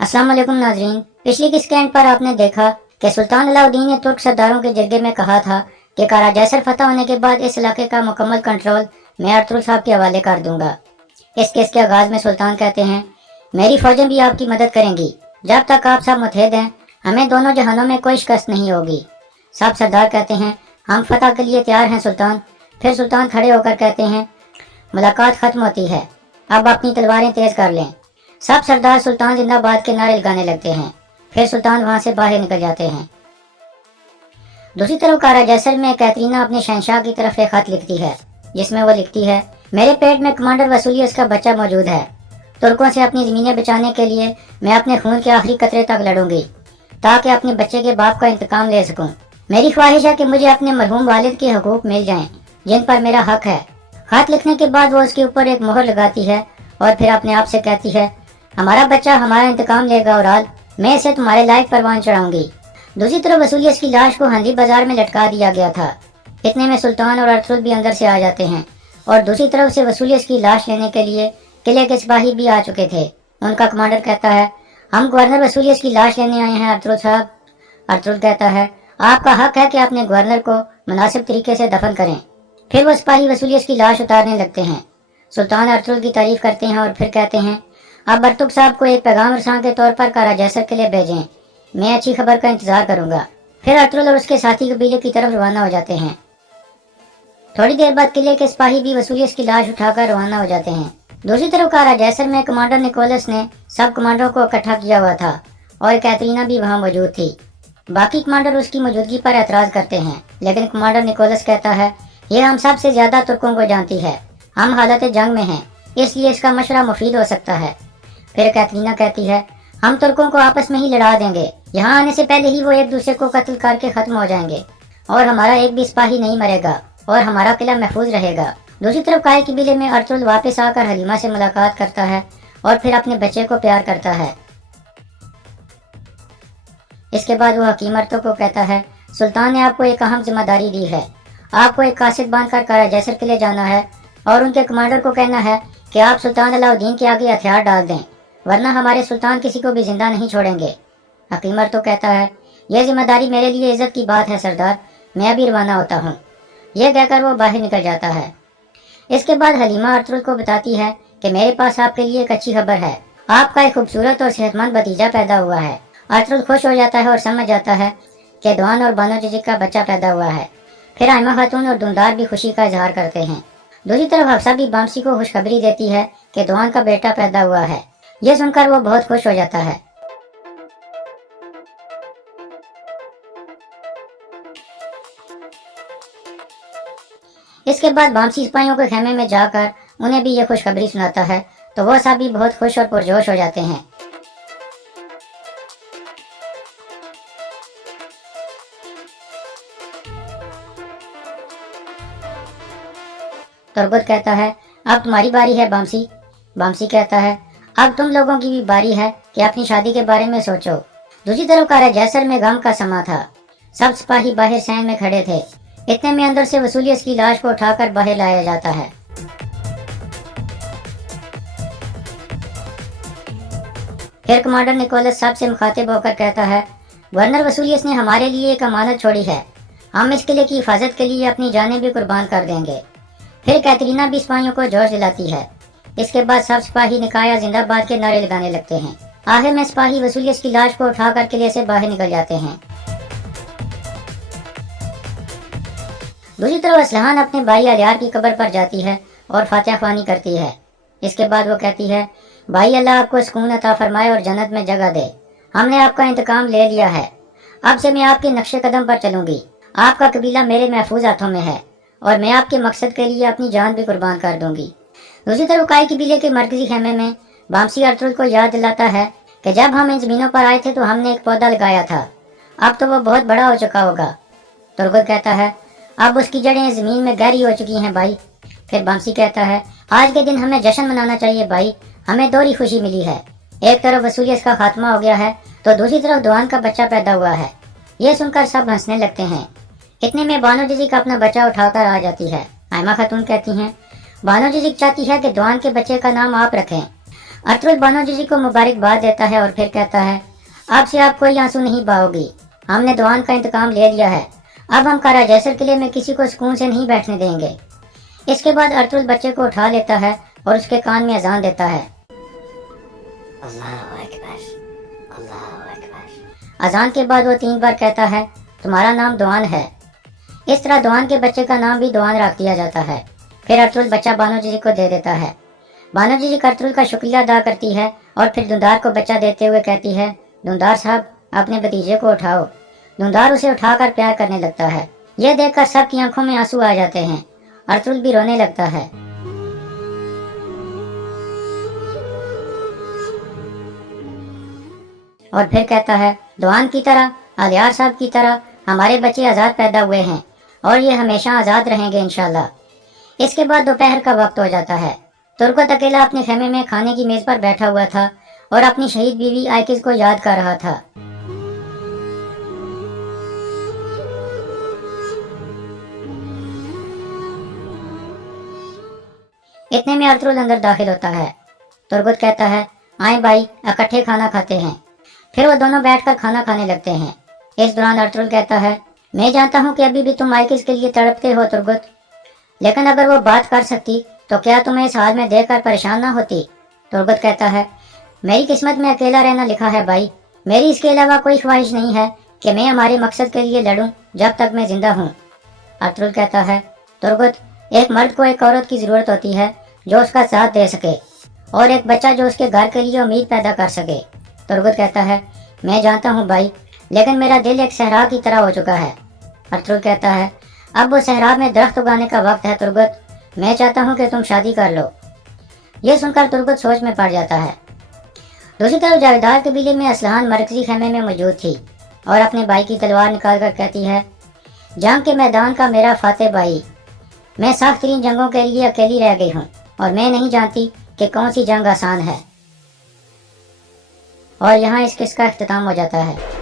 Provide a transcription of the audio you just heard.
अस्सलाम वालेकुम नाजरीन। पिछली की स्कैन पर आपने देखा कि सुल्तान अलाउद्दीन ने तुर्क सरदारों के जरगे में कहा था कि कारा जैसर फतह होने के बाद इस इलाके का मुकम्मल कंट्रोल मैं अर्तुगरुल साहब के हवाले कर दूंगा। इस केस के आगाज में सुल्तान कहते हैं, मेरी फौजें भी आपकी मदद करेंगी। जब तक आप सब मुतहद हैं हमें दोनों जहानों में कोई शिकस्त नहीं होगी। सब सरदार कहते हैं, हम फतह के लिए तैयार हैं सुल्तान। फिर सुल्तान खड़े होकर कहते हैं, मुलाकात खत्म होती है, अब अपनी तलवारें तेज कर लें। सब सरदार सुल्तान जिंदाबाद के नारे लगाने लगते हैं। फिर सुल्तान वहां से बाहर निकल जाते हैं। दूसरी तरफ कारा जैसर में कैटरीना अपने शहंशाह की तरफ एक खत लिखती है, जिसमें वो लिखती है, मेरे पेट में कमांडर वसूलियस का बच्चा मौजूद है। तुर्कों से अपनी जमीनें बचाने के लिए मैं अपने खून के आखिरी कतरे तक लड़ूंगी ताकि अपने बच्चे के बाप का इंतकाम ले सकूं। मेरी ख्वाहिश है कि मुझे अपने मरहूम वालिद के हकूक मिल जाएं जिन पर मेरा हक है। खत लिखने के बाद वो उसके ऊपर एक मोहर लगाती है और फिर अपने आप से कहती है, हमारा बच्चा हमारा इंतकाम लेगा और आज मैं इसे तुम्हारे लायक परवान चढ़ाऊंगी। दूसरी तरफ वसूलियस की लाश को हंदी बाजार में लटका दिया गया था। इतने में सुल्तान और अर्तुगरुल भी अंदर से आ जाते हैं और दूसरी तरफ से वसूलियस की लाश लेने के लिए किले के सिपाही भी आ चुके थे। उनका कमांडर कहता है, हम गवर्नर वसूलियस की लाश लेने आए हैं अर्तुगरुल साहब। अर्तुगरुल कहता है, आपका हक है कि अपने गवर्नर को मुनासिब तरीके से दफन करें। फिर वो सिपाही वसूलियस की लाश उतारने लगते हैं। सुल्तान अर्तुगरुल की तारीफ करते हैं और फिर कहते हैं, अब अर्तुग साहब को एक पैगाम रसां के तौर पर कारा जैसर के लिए भेजें, मैं अच्छी खबर का इंतजार करूंगा। फिर अर्तुगरुल और उसके साथी कबीले की तरफ रवाना हो जाते हैं। थोड़ी देर बाद किले के सिपाही भी वसूलियस की लाश उठाकर रवाना हो जाते हैं। दूसरी तरफ कारा जैसर में कमांडर निकोलस ने सब कमांडरों को इकट्ठा किया हुआ था और कैटरीना भी वहाँ मौजूद थी। बाकी कमांडर उसकी मौजूदगी पर एतराज करते हैं, लेकिन कमांडर निकोलस कहता है, ये हम सब से ज्यादा तुर्कों को जानती है, हम हालत जंग में हैं, इसलिए इसका मशवरा मुफीद हो सकता है। फिर कैटरीना कहती है, हम तुर्कों को आपस में ही लड़ा देंगे, यहाँ आने से पहले ही वो एक दूसरे को कत्ल करके खत्म हो जाएंगे और हमारा एक भी सिपाही नहीं मरेगा और हमारा किला महफूज रहेगा। दूसरी तरफ काय कबीले में अर्तुगरुल वापस आकर हलीमा से मुलाकात करता है और फिर अपने बच्चे को प्यार करता है। इसके बाद वो हकीम अर्तुग को कहता है, सुल्तान ने आपको एक अहम जिम्मेदारी दी है, आपको एक कासिद बांधकर कारा जैसर के लिए जाना है और उनके कमांडर को कहना है कि आप सुल्तान अलाउद्दीन के आगे हथियार डाल दें, वरना हमारे सुल्तान किसी को भी जिंदा नहीं छोड़ेंगे। हकीम अर्तुग कहता है, यह जिम्मेदारी मेरे लिए इज्जत की बात है सरदार, मैं अभी रवाना होता हूँ। यह कहकर वो बाहर निकल जाता है। इसके बाद हलीमा अर्तुगरुल को बताती है कि मेरे पास आपके लिए एक अच्छी खबर है, आपका एक खूबसूरत और सेहतमंद भतीजा पैदा हुआ है। अर्तुगरुल खुश हो जाता है और समझ जाता है कि दुआन और बानो जीजी का बच्चा पैदा हुआ है। फिर आयमा खातून और दुमदार भी खुशी का इजहार करते हैं। दूसरी तरफ हफ्सा भी बामसी को खुशखबरी देती है कि दुआन का बेटा पैदा हुआ है। यह सुनकर वो बहुत खुश हो जाता है। इसके बाद बामसी सिपाहियों के खेमे में जाकर उन्हें भी यह खुशखबरी सुनाता है, तो वो सब भी बहुत खुश और पुरजोश हो जाते हैं। तुर्गुत कहता है, अब तुम्हारी बारी है बामसी। बामसी कहता है, अब तुम लोगों की भी बारी है कि अपनी शादी के बारे में सोचो। दूसरी तरफ कारा जैसर में गम का समा था। सब सिपाही बाहर सैन में खड़े थे। इतने में अंदर से वसूलियस की लाश को उठाकर बाहर लाया जाता है। फिर कमांडर निकोलस सबसे मुखातिब होकर कहता है, गवर्नर वसूलियस ने हमारे लिए एक अमानत छोड़ी है, हम इस किले की हिफाजत के लिए अपनी जानें भी कुर्बान कर देंगे। फिर कैटरीना भी सिपाहियों को जोश दिलाती है। इसके बाद सब सिपाही निकाया जिंदाबाद के नारे लगाने लगते हैं। आखिर में सिपाही वसूलियस की लाश को उठाकर किले से बाहर निकल जाते हैं। दूसरी तरफ असलहान अपने भाई अलियार की कब्र पर जाती है और फातिहा ख्वानी करती है। इसके बाद वो कहती है, भाई अल्लाह आपको सुकून अता फरमाए और जन्नत में जगह दे, हमने आपका इंतकाम ले लिया है, अब से मैं आपके नक्शे कदम पर चलूंगी, आपका कबीला मेरे महफूज हाथों में है और मैं आपके मकसद के लिए अपनी जान भी कुर्बान कर दूंगी। दूसरी तरफ काय कबीले के मरकजी खेमे में बामसी अर्तुल को याद दिलाता है कि जब हम इन जमीनों पर आए थे तो हमने एक पौधा लगाया था, अब तो वो बहुत बड़ा हो चुका होगा। तुर्गुत कहता है अब उसकी जड़ें जमीन में गहरी हो चुकी हैं भाई। फिर बामसी कहता है आज के दिन हमें जश्न मनाना चाहिए भाई, हमें दोहरी खुशी मिली है। एक तरफ वसूलियत का खात्मा हो गया है तो दूसरी तरफ दुआन का बच्चा पैदा हुआ है। ये सुनकर सब हंसने लगते हैं। इतने में बानो जिजिक अपना बच्चा उठाकर आ जाती है। आयमा खातून कहती हैं बानो जिजिक चाहती है कि दुआन के बच्चे का नाम आप रखें। अर्तुल बानो जिजिक को मुबारकबाद देता है और फिर कहता है अब से आप कोई आंसू नहीं बहाओगी, हमने दुआन का इंतकाम ले लिया है, अब हम कारा जैसर किले में किसी को सुकून से नहीं बैठने देंगे। इसके बाद अर्तुल बच्चे को उठा लेता है और उसके कान में अजान देता है। अल्लाहु अकबर, अल्लाहु अकबर। अजान के बाद वो 3 बार कहता है तुम्हारा नाम दुआन है। इस तरह दुआन के बच्चे का नाम भी दुआन रख दिया जाता है। फिर अर्तुल बच्चा बानो जिजिक को दे देता है। बानो जिजिक अर्तुल का शुक्रिया अदा करती है और फिर धुंधार को बच्चा देते हुए कहती है धुंधार साहब अपने भतीजे को उठाओ। धुंधार उसे उठाकर प्यार करने लगता है। यह देखकर सबकी आंखों में आंसू आ जाते हैं। अर्तुल भी रोने लगता है। और फिर कहता है दुआन की तरह, अलियार साहब की तरह हमारे बच्चे आज़ाद पैदा हुए हैं और ये हमेशा आज़ाद रहेंगे इंशाल्लाह। इसके बाद दोपहर का वक्त हो जाता है। तुर्गुत अकेला अपने खेमे में खाने की मेज पर बैठा हुआ था और अपनी शहीद बीवी आयकिज को याद कर रहा था। इतने में अर्तुल अंदर दाखिल होता है। तुर्गुत कहता है आए भाई इकट्ठे खाना खाते हैं। फिर वो दोनों बैठकर खाना खाने लगते हैं। इस दौरान अर्तुल कहता है मैं जानता हूँ कि अभी भी तुम आयकिज के लिए तड़पते हो तुर्गुत, लेकिन अगर वो बात कर सकती तो क्या तुम्हें इस हाल में देखकर परेशान ना होती। तुर्गुत कहता है मेरी किस्मत में अकेला रहना लिखा है भाई, मेरी इसके अलावा कोई ख्वाहिश नहीं है कि मैं हमारे मकसद के लिए लड़ूं जब तक मैं जिंदा हूँ। अर्तुल कहता है तुर्गुत एक मर्द को एक औरत की जरूरत होती है जो उसका साथ दे सके और एक बच्चा जो उसके घर के लिए उम्मीद पैदा कर सके। तुर्गुत कहता है मैं जानता हूँ भाई, लेकिन मेरा दिल एक सहरा की तरह हो चुका है। अर्तुल कहता है अब वो सहरा में दरख्त उगाने का वक्त है तुर्गुत, मैं चाहता हूँ कि तुम शादी कर लो। ये सुनकर तुर्गुत सोच में पड़ जाता है। दूसरी तरफ जावेदार कबीले में असलहान मरकजी खेमे में मौजूद थी और अपने भाई की तलवार निकाल कर कहती है जंग के मैदान का मेरा फाते भाई, मैं सख्त तरीन जंगों के लिए अकेली रह गई हूँ और मैं नहीं जानती कि कौन सी जंग आसान है। और यहाँ इस किस्सा का इख्तिताम हो जाता है।